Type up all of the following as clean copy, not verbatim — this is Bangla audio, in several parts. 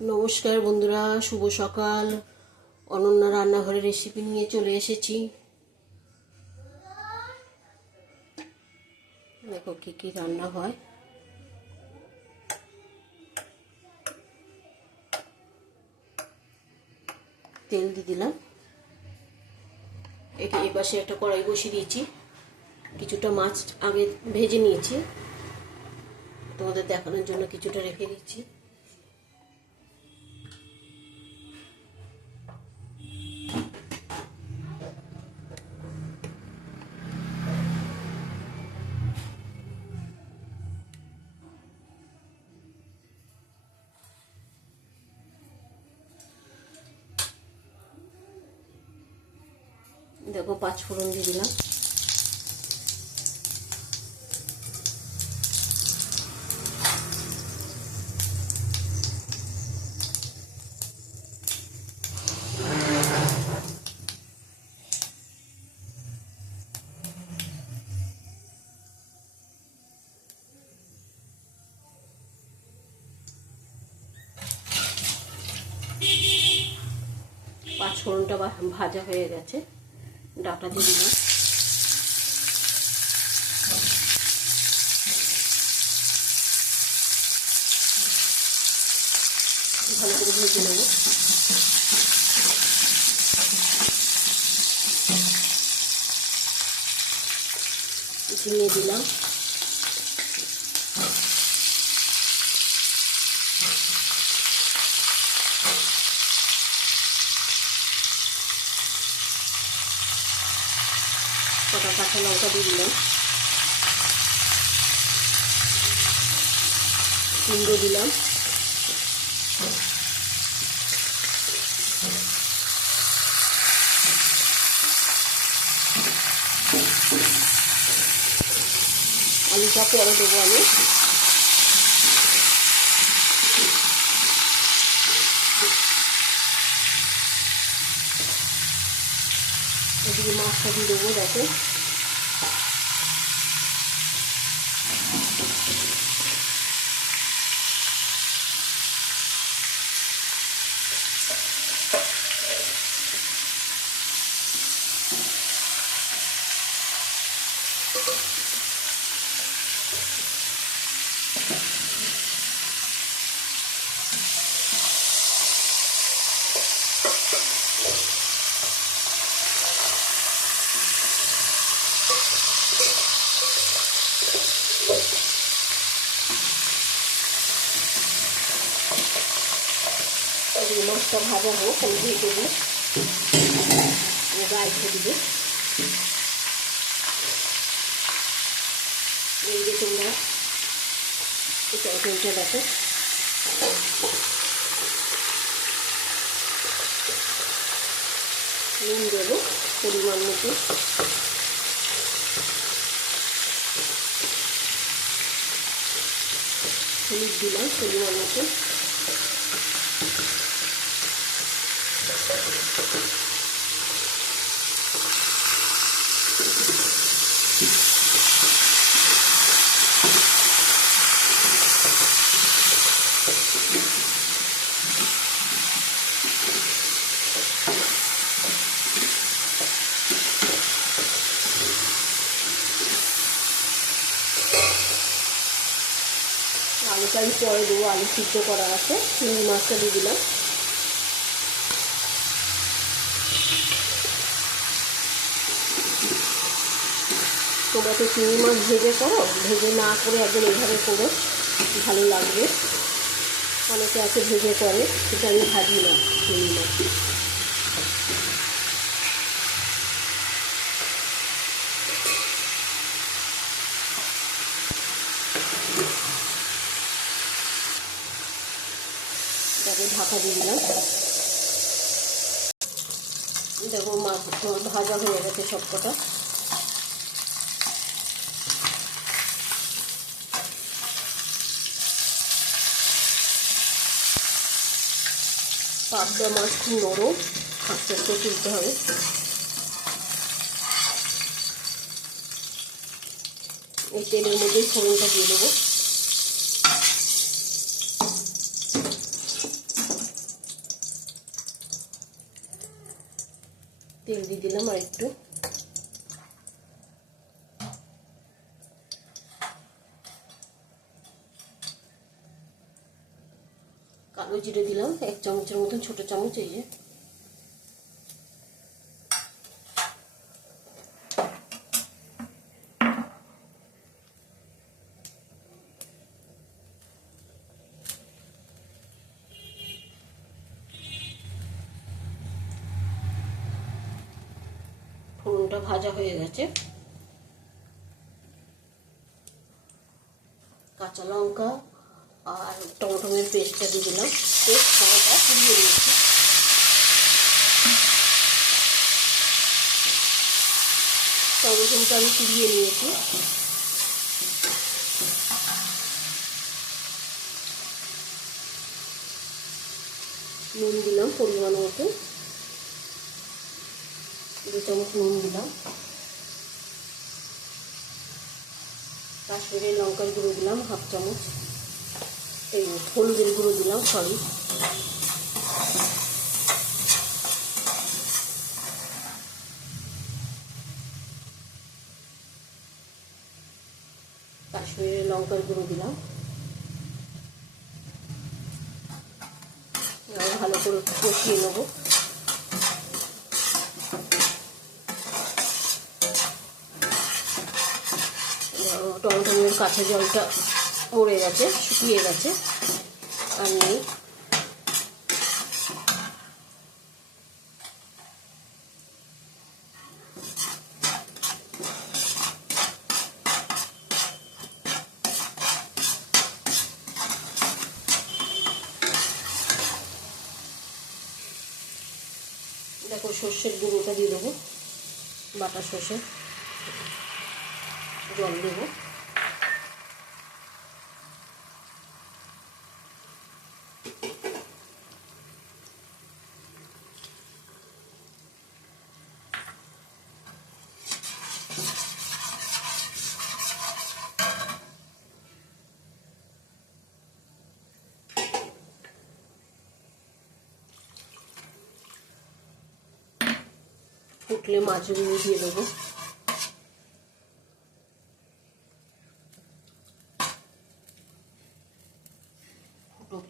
নমস্কার বন্ধুরা, শুভ সকাল। অনন্যা রান্নাঘরে রেসিপি নিয়ে চলে এসেছি। দেখো কি কি রান্না হয়। তেল দিয়ে দিলাম। এই পাশে একটা কড়াই বসিয়ে দিয়েছি। কিছুটা মাছ আগে ভেজে নিয়েছি, তোমাদের দেখানোর জন্য কিছুটা রেখে দিচ্ছি। দেখো 5 ফোড়ন দিয়ে দিলাম। পাঁচ ফোড়নটা ভাজা হয়ে গেছে, ডাটা দিয়ে দিলাম। ভালো করে ভেজে নেব। ঝিঙে দিলাম, কটা কাঁচা লঙ্কা দিয়ে দিলাম, কুমড়ো দিলাম, আলুটা পরে দেবো আমি। এদিকে মাছটা দিয়ে দেবো। দেখো মাছটা ভাজা হোক, আমি ঢেকে দিই, গায়ে দিবে। এই যে তোমরা তরকারিটা দেখো, নুন দেবো পরিমাণ মতো, হলুদ দিলাম পরিমাণ মতো, আলুটা আমি পরে দেবো। আলু সিদ্ধ করা আছে। চিংড়ি মাছটা দিয়ে দিলাম। তোমরা তো চিংড়ি মাছ ভেজে করো, ভেজে না করে একদম এইভাবে করো, ভালো লাগবে। অনেকে আছে ভেজে করে, সেটা আমি ভাজি না চিংড়ি মাছ। তারপরে ঢাকা দিয়ে দিলাম। দেখো মাছ ভাজা হয়ে গেছে সবকটা। পাবদা মাছ খুব নরম, আস্তে আস্তে তুলতে হবে। এই তেলের মধ্যেই ফোড়নটা দিয়ে দেবো। তেল দিয়ে দিলাম আর একটু, কালো জিরে দিলাম 1 চামচের মতন, ছোট চামচ। এই যে ফোড়নটা ভাজা হয়ে গেছে। কাঁচা লঙ্কা আর টমেটোর পেস্টটা দিয়ে দিলাম, পেস্ট খাওয়াটা পুড়িয়ে নিয়েছি। টমেটোটা আমি পুড়িয়ে নিয়েছি। নুন দিলাম পরিমাণ মতো, 2 চামচ নুন দিলাম। কাশ্মীরি লঙ্কার গুঁড়ো দিলাম 1/2 চামচ, এই হলুদের গুঁড়ো দিলাম, সরি। কাশ্মীরি লঙ্কার গুঁড়ো দিলাম, ভালো করে কষিয়ে নেবো। টমেটোর কাঁচা জলটা মরে গেছে, শুকিয়ে গেছে, আর নেই। দেখো সর্ষের গুঁড়োটা দিয়ে দেবো, বাটা সর্ষে, জল দেবো। ফুটলে মাছগুলো দিয়ে দেবো।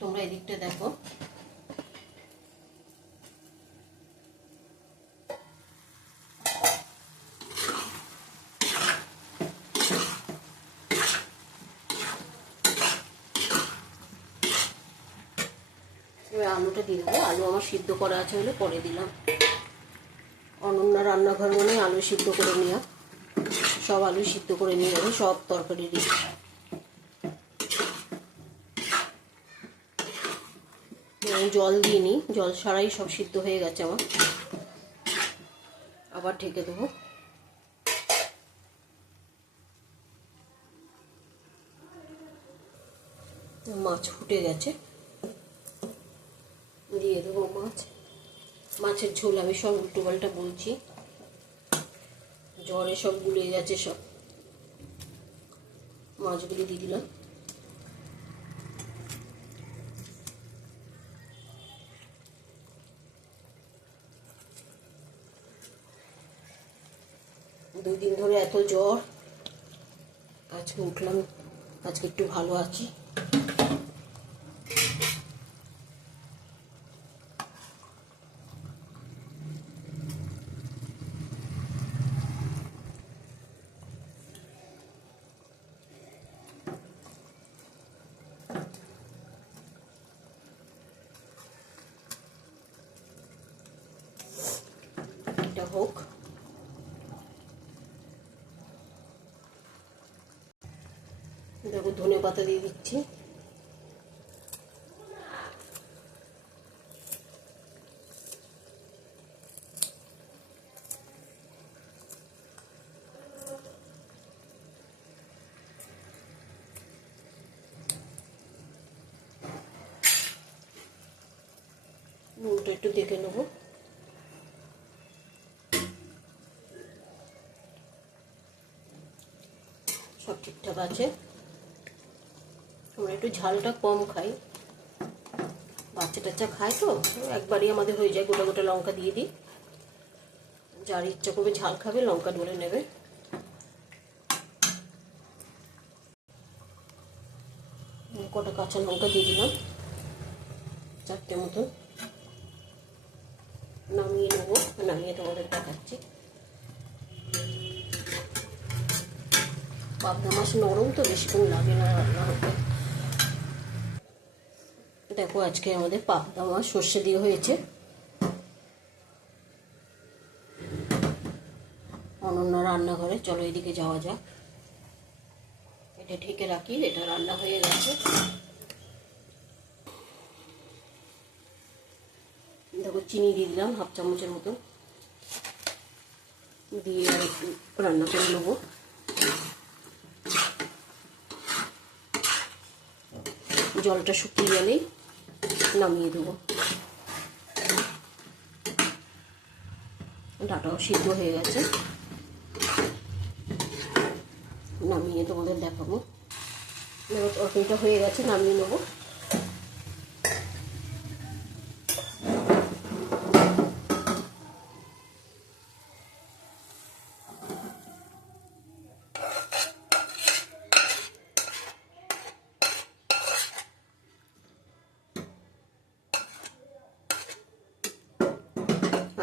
তোমরা এদিকটা দেখো, এবার আলুটা দিয়ে দেবো। আলু আমার সিদ্ধ করা আছে বলে পরে দিলাম। অনন্যা রান্নাঘর মানে আলু সিদ্ধ করে নেওয়া, সব আলু সিদ্ধ করে নিয়ে যাবে সব তরকারি দিয়ে। জল দিয়ে নিই, জল ছাড়াই সব সিদ্ধ হয়ে গেছে আমার। আবার ঢেকে দেবো। মাছ ফুটে গেছে, দিয়ে দেবো মাছ। মাছের ঝোল আমি সব উল্টো পাল্টা বলছি, জ্বরে সব গুলে গেছে, সব মাছগুলি দিয়ে দিলাম। দুই দিন ধরে এত জ্বর, আজকে উঠলাম, আজকে একটু ভালো আছি। এটা হোক। দেখো ধনে পাতা দিয়ে দিচ্ছি। নুনটা একটু দেখে নেবো। সব ঠিকঠাক আছে। আমরা একটু ঝালটা কম খাই, বাচ্চা টাচ্চা খায় তো, একবারই আমাদের হয়ে যায়। গোটা গোটা লঙ্কা দিয়ে দিই, যার ইচ্ছা করবে ঝাল খাবে লঙ্কা ডলে নেবে। কটা কাঁচা লঙ্কা দিয়ে দিলাম, 4টে মতন। নামিয়ে নেবো, নামিয়ে তোমাদের দেখাচ্ছি। পাবদা মাছ নরম তো, বেশিক্ষণ লাগে না রান্না হতে। দেখো আজকে আমাদের পাবদা মাছ সর্ষে দিয়ে হয়েছে। অনন্যা রান্নাঘরে, চলো এদিকে যাওয়া যাক। এটা ঢেকে রাখি, এটা রান্না হয়ে গেছে। দেখো চিনি দিয়ে দিলাম 1/2 চামচের মতো, দিয়ে একটু রান্না করে নেবো। জলটা শুকিয়ে গেলেই নামিয়ে দেবো। ডাটাও সিদ্ধ হয়ে গেছে, নামিয়ে তোমাদের দেখাবো। তরকারিটা হয়ে গেছে, নামিয়ে নেবো।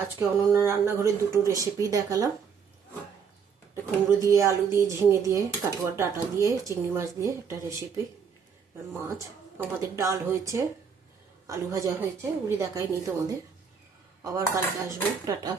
আজকে অনন্যা রান্নাঘরে 2টো রেসিপি দেখালাম। কুমড়ো দিয়ে, আলু দিয়ে, ঝিঙে দিয়ে, কাটোয়ার ডাঁটা দিয়ে, চিংড়ি মাছ দিয়ে একটা রেসিপি। মাছ আমাদের ডাল হয়েছে, আলু ভাজা হয়েছে, ওগুলি দেখাইনি তোমাদের। আবার কালকে আসবো, টাটা।